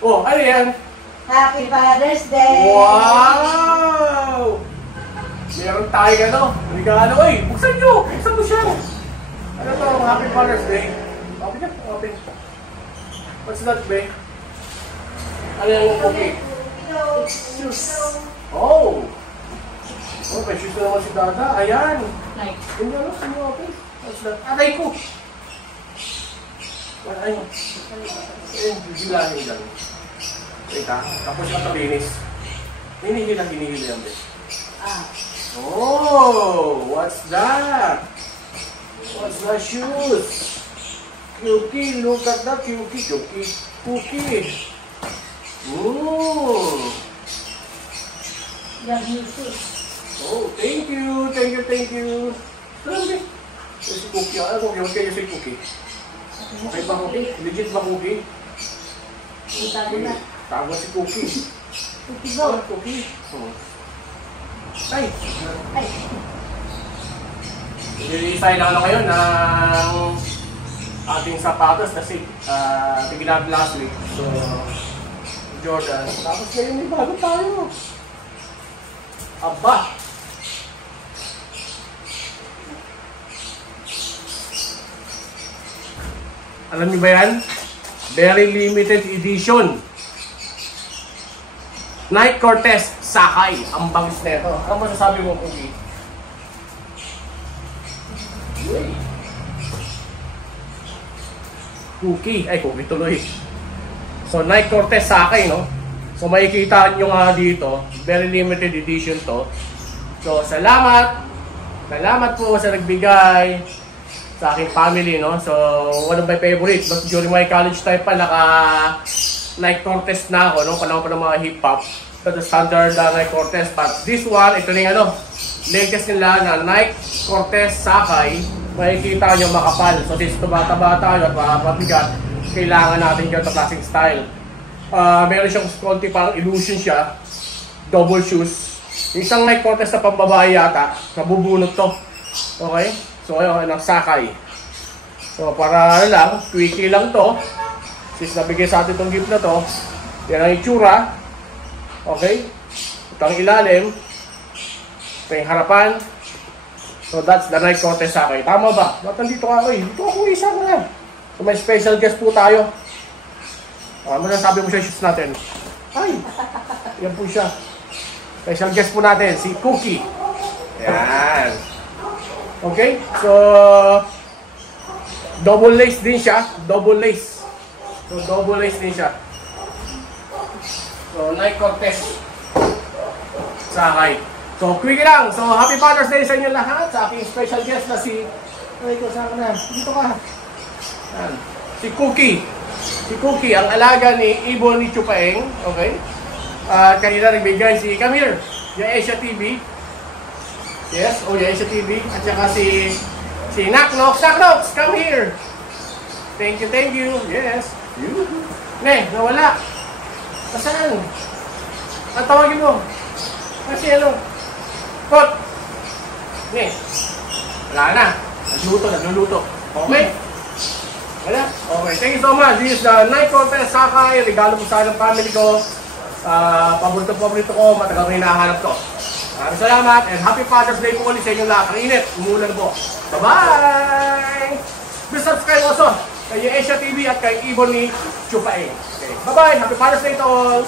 Oh, ano yan? Happy Father's Day! Wow! Meron tayo ano? Regalo. Oy, buksan nyo! Buksan mo siya! Ano to? Happy Father's Day. Open niya. Open. What's that, babe? Ano yung cookie? Shoes. Oh! Oh, may shoes na naman si Dada. Ayan. Nice. Hindi ano? Sino open? What's that? Aray ko! Ayun. Ayun, gilahin lang. Wait ha, tapos yung katabinis. Hindi lang hinihili yan, babe. Oh! What's that? What's the shoes? Cookie, look at that cookie. Cookie. Ooh. Oh, thank you. Sabi. Si Cookie. Ano kung yun kayo si Cookie? Okay ba Cookie? Legit ba Cookie? Tago si Cookie. Cookie go. Cookie. Ay. Nililisay lang ano ngayon ng ating sapatos kasi ginab last week. So, Jordan. Tapos ngayon may bago tayo. Aba! Alam niyo ba yan? Very limited edition. Nike Cortez Sakay. Ang bangis na ito. Ano masasabi mo, Cookie? Cookie. Ay, Cookie tuloy. So, Nike Cortez Sakay, no? So, makikita nyo nga dito. Very limited edition to. So, salamat. Salamat po sa nagbigay sa aking family, no? So, one of my favorite. But during my college time pa, Nike Cortez na ako, no? Panahon pa ng mga hip-hop. So, the standard Nike Cortez. But this one, ito na yung ano, latest nila na Nike Cortez Sakay. Makikita nyo makapal. So, since bata-bata at mabigat, kailangan natin yung klaseng style. Meron siyang konti parang illusion siya. Double shoes. Yung isang Nike Cortez na pambabae yata, nabubunot to. Okay? So, ayun, ang Sakay. So, para ano lang, quickie lang to. Since nabigay sa atin itong gift na to, yan ang itsura. Okay? Ito ang ilalim. Ito yung harapan. So, that's the Nike Cortez Sakay. Tama ba? Ba't nandito ka ako eh? Dito ako isa na. So, may special guest po tayo. Ano na sabi mo siya shoes natin? Ay! Yan po siya. Special guest po natin, si Cookie. Yan. Okay? So, double lace din siya. Double lace. So, double lace din siya. So, Nike Cortez Sakay. So, quick lang. So, happy Father's Day sa inyo lahat. Sa aking special guest na si... Ay, ito, saan ka na? Dito ka. Yan. Si Cookie. Si Cookie, ang alaga ni Ibon ni Chupaeng. Okay? Kanina nagbigay si... Come here. Yung Asia TV. Yes, oh, yung Asia TV. At saka si Naknox. Naknox, come here. Thank you. Yes. Ne, nawala. Nasaan? Ang tawagin mo. Kasi ano? Kot. Ne. Wala na. Nagluluto. Okay? Wala? Okay, thank you so much. This is the Nike Cortez Sakay. Regalo po sa ng family ko. Paborito ko. Matagal ko hinahanap to. Maraming salamat and happy Father's Day po ulit sa inyong lahat. Ang init, umulan po. Bye-bye! Please subscribe also kay Asia TV at kay Ibon ni Chupaeng. Okay, bye-bye! Happy Father's Day to all!